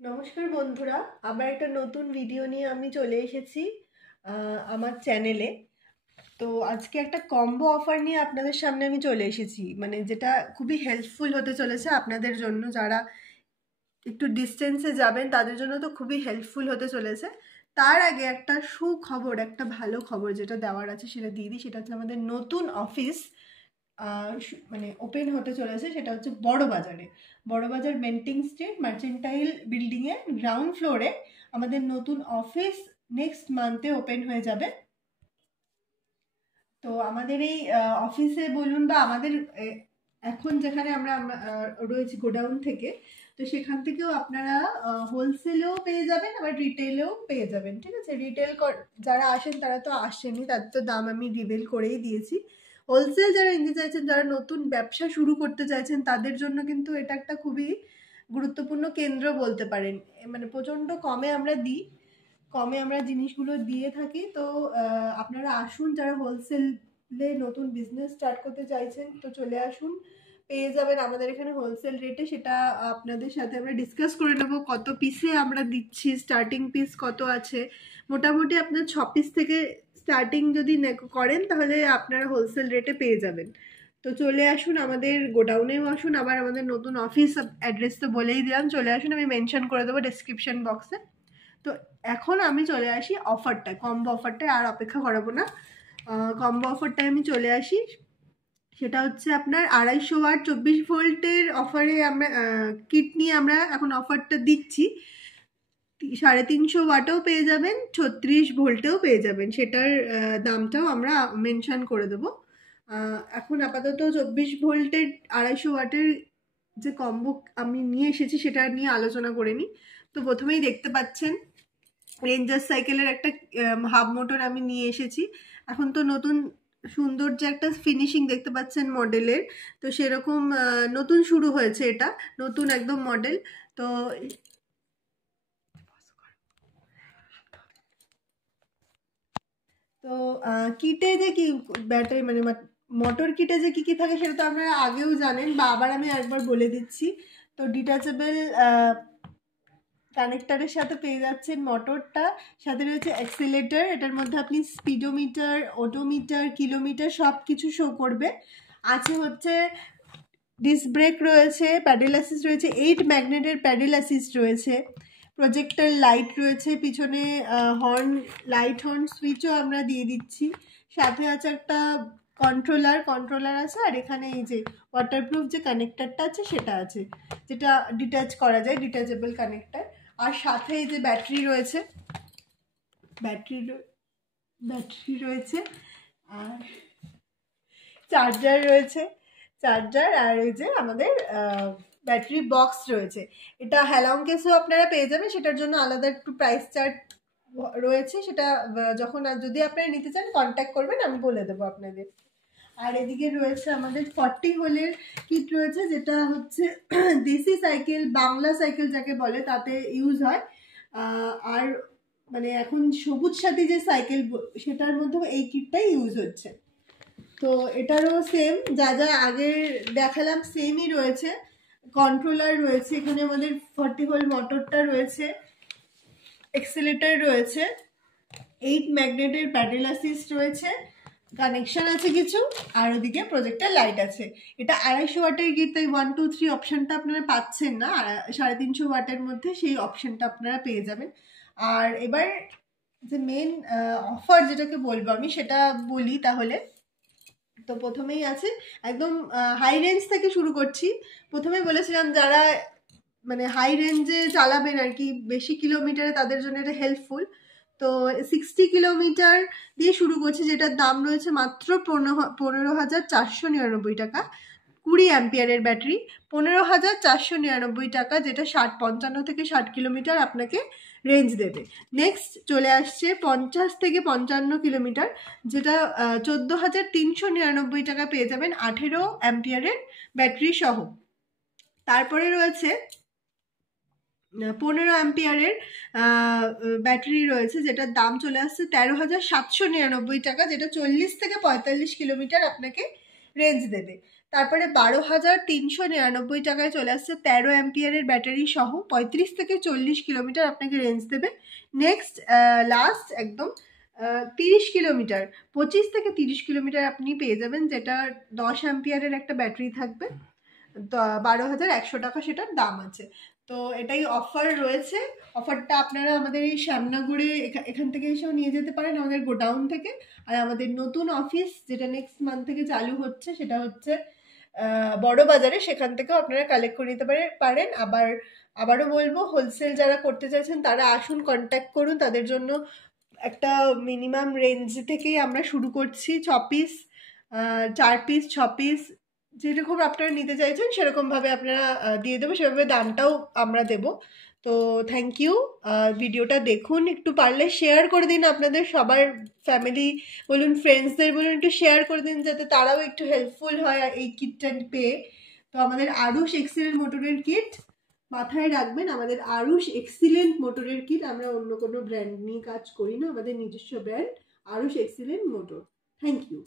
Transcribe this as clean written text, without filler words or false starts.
নমস্কার বন্ধুরা, আবার একটা নতুন ভিডিও নিয়ে আমি চলে এসেছি আমার চ্যানেলে। তো আজকে একটা কম্বো অফার নিয়ে আপনাদের সামনে আমি চলে এসেছি, মানে যেটা খুবই হেল্পফুল হতে চলেছে আপনাদের জন্য। যারা একটু ডিস্টেন্সে যাবেন তাদের জন্য তো খুবই হেল্পফুল হতে চলেছে। তার আগে একটা সুখবর, একটা ভালো খবর যেটা দেওয়ার আছে সেটা দিয়ে দিই। সেটা হচ্ছে আমাদের নতুন অফিস মানে ওপেন হতে চলেছে। সেটা হচ্ছে বড়বাজারে, বড়বাজার বেন্টিং স্ট্রিট মার্চেন্টাইল বিল্ডিংয়ে গ্রাউন্ড ফ্লোরে আমাদের নতুন অফিস নেক্সট মান্থে ওপেন হয়ে যাবে। তো আমাদের এই অফিসে বলুন বা আমাদের এখন যেখানে আমরা রয়েছি গোডাউন থেকে, তো সেখান থেকেও আপনারা হোলসেলেও পেয়ে যাবেন, আবার রিটেলেও পেয়ে যাবেন। ঠিক আছে, রিটেল যারা আসেন তারা তো আসেনি, তাদের তো দাম আমি রিভিল করেই দিয়েছি। হোলসেল যারা নিতে চাইছেন, যারা নতুন ব্যবসা শুরু করতে চাইছেন, তাদের জন্য কিন্তু এটা একটা খুবই গুরুত্বপূর্ণ কেন্দ্র বলতে পারেন। মানে প্রচণ্ড কমে আমরা দিই, কমে আমরা জিনিসগুলো দিয়ে থাকি। তো আপনারা আসুন, যারা হোলসেলে নতুন বিজনেস স্টার্ট করতে চাইছেন তো চলে আসুন, পেয়ে যাবেন আমাদের এখানে হোলসেল রেটে। সেটা আপনাদের সাথে আমরা ডিসকাস করে নেব কত পিসে আমরা দিচ্ছি, স্টার্টিং পিস কত আছে। মোটামুটি আপনার 6 পিস থেকে স্টার্টিং যদি করেন তাহলে আপনারা হোলসেল রেটে পেয়ে যাবেন। তো চলে আসুন, আমাদের গোডাউনেও আসুন, আবার আমাদের নতুন অফিস অ্যাড্রেস তো বলেই দিলাম, চলে আসুন, আমি মেনশন করে দেবো ডেসক্রিপশন বক্সে। তো এখন আমি চলে আসি অফারটায়, কম্বো অফারটায় আর অপেক্ষা করাবো না। কম্বো অফারটায় আমি চলে আসি। সেটা হচ্ছে আপনার 250 ওয়াট 24 ভোল্টের অফারে আমরা কিট নিয়ে আমরা এখন অফারটা দিচ্ছি। 350 ওয়াটও পেয়ে যাবেন, 36 ভোল্টেও পেয়ে যাবেন। সেটার দামটাও আমরা মেনশন করে দেবো। এখন আপাতত 24 ভোল্টের 250 ওয়াটের যে কম্বো আমি নিয়ে এসেছি সেটা নিয়ে আলোচনা করে নিই। তো প্রথমেই দেখতে পাচ্ছেন রেঞ্জার সাইকেলের একটা হাব মোটর আমি নিয়ে এসেছি। এখন তো নতুন সুন্দর যে একটা ফিনিশিং দেখতে পাচ্ছেন মডেলের, তো সেরকম নতুন শুরু হয়েছে, এটা নতুন একদম মডেল। তো তো কিটে যে কি ব্যাটারি মানে মোটর কিটে যে কি কি থাকে সেটা তো আপনারা আগেও জানেন, বা আবার আমি একবার বলে দিচ্ছি। তো ডিটাচেবল কানেক্টারের সাথে পেয়ে যাচ্ছেন মোটরটা, সাথে রয়েছে অ্যাক্সিলেটর। এটার মধ্যে আপনি স্পিডোমিটার, ওডোমিটার, কিলোমিটার সব কিছু শো করবে। আছে হচ্ছে ডিস্ক ব্রেক রয়েছে, প্যাডেল অ্যাসিস্ট রয়েছে, 8 ম্যাগনেটের প্যাডেল অ্যাসিস্ট রয়েছে, প্রজেক্টর লাইট রয়েছে, পিছনে হর্ন, লাইট হর্ন সুইচও আমরা দিয়ে দিচ্ছি। সাথে আছে একটা কন্ট্রোলার আছে, আর এখানে এই যে ওয়াটারপ্রুফ যে কানেক্টারটা আছে সেটা আছে, যেটা ডিটাচ করা যায়, ডিটাচেবল কানেক্টার। আর সাথে এই যে ব্যাটারি ব্যাটারি রয়েছে, আর চার্জার আর এই যে আমাদের ব্যাটারি বক্স রয়েছে। এটা হ্যালং কেসও আপনারা পেয়ে যাবেন, সেটার জন্য আলাদা একটু প্রাইস চার্ট রয়েছে। সেটা যখন যদি আপনারা নিতে চান কন্ট্যাক্ট করবেন, আমি বলে দেবো আপনাদের। আর এদিকে রয়েছে আমাদের 40 হোলের কিট রয়েছে, যেটা হচ্ছে দেশি সাইকেল, বাংলা সাইকেল যাকে বলে, তাতে ইউজ হয়। আর মানে এখন সবুজ সাথী যে সাইকেল সেটার মধ্যেও এই কিটটাই ইউজ হচ্ছে। তো এটারও সেম, যা যা আগে দেখালাম সেমই রয়েছে। কন্ট্রোলার রয়েছে, এখানে আমাদের 40 হোল মোটরটা রয়েছে, এক্সেলেটর রয়েছে, 8 ম্যাগনেটের প্যাডেল অ্যাসিস্ট রয়েছে, কানেকশন আছে কিছু, আর ওদিকে প্রজেক্টর লাইট আছে। এটা 250 ওয়াটের গিট, তাই 1 2 3 অপশনটা আপনারা পাচ্ছেন না, 350 ওয়াটের মধ্যে সেই অপশনটা আপনারা পেয়ে যাবেন। আর এবার যে মেন অফার যেটাকে বলবো আমি, সেটা বলি তাহলে। তো প্রথমেই আছে একদম হাই রেঞ্জ থেকে শুরু করছি। প্রথমেই বলেছিলাম যারা মানে হাই রেঞ্জে চালাবেন আর কি, বেশি কিলোমিটারে, তাদের জন্য এটা হেল্পফুল। তো 60 কিলোমিটার দিয়ে শুরু করছি, যেটার দাম রয়েছে মাত্র 15,499 টাকা। 20 অ্যাম্পিয়ারের ব্যাটারি, 15,499 টাকা, যেটা 55 থেকে 60 কিলোমিটার আপনাকে রেঞ্জ দেবে। নেক্সট চলে আসছে 50 থেকে 55 কিলোমিটার, যেটা 14,399 টাকা পেয়ে যাবেন 18 অ্যাম্পিয়ারের ব্যাটারি সহ। তারপরে রয়েছে 15 অ্যাম্পিয়ারের ব্যাটারি রয়েছে, যেটার দাম চলে আসছে 13,799 টাকা, যেটা 40 থেকে 45 কিলোমিটার আপনাকে রেঞ্জ দেবে। তারপরে 12,399 টাকায় চলে আসছে 13 অ্যাম্পিয়ারের ব্যাটারি সহ, 35 থেকে 40 কিলোমিটার আপনাকে রেঞ্জ দেবে। নেক্সট লাস্ট একদম 30 কিলোমিটার, 25 থেকে 30 কিলোমিটার আপনি পেয়ে যাবেন, যেটা 10 অ্যাম্পিয়ারের একটা ব্যাটারি থাকবে, 12,100 টাকা সেটার দাম আছে। তো এটাই অফার রয়েছে। অফারটা আপনারা আমাদের এই শ্যামনগরে এখান থেকে এসেও নিয়ে যেতে পারেন আমাদের গোডাউন থেকে। আর আমাদের নতুন অফিস যেটা নেক্সট মান্থ থেকে চালু হচ্ছে সেটা হচ্ছে বড় বাজারে, সেখান থেকেও আপনারা কালেক্ট করে নিতে পারেন। আবারও বলবো, হোলসেল যারা করতে চাইছেন তারা আসুন, কন্ট্যাক্ট করুন। তাদের জন্য একটা মিনিমাম রেঞ্জ থেকেই আমরা শুরু করছি, 6 পিস, 4 পিস, 6 পিস, যেরকম আপনারা নিতে চাইছেন সেরকমভাবে আপনারা দিয়ে দেবো, সেভাবে দামটাও আমরা দেব। তো থ্যাংক ইউ। ভিডিওটা দেখুন, একটু পারলে শেয়ার করে দিন আপনাদের সবার, ফ্যামিলি বলুন, ফ্রেন্ডসদের বলুন, একটু শেয়ার করে দিন যাতে তারাও একটু হেল্পফুল হয় এই কিটটা পেয়ে। তো আমাদের আরুষ এক্সিলেন্ট মোটরের কিট, মাথায় রাখবেন, আমাদের আরুষ এক্সিলেন্ট মোটরের কিট, আমরা অন্য কোনো ব্র্যান্ড নিয়ে কাজ করি না, আমাদের নিজস্ব brand Arush excellent motor. Thank you.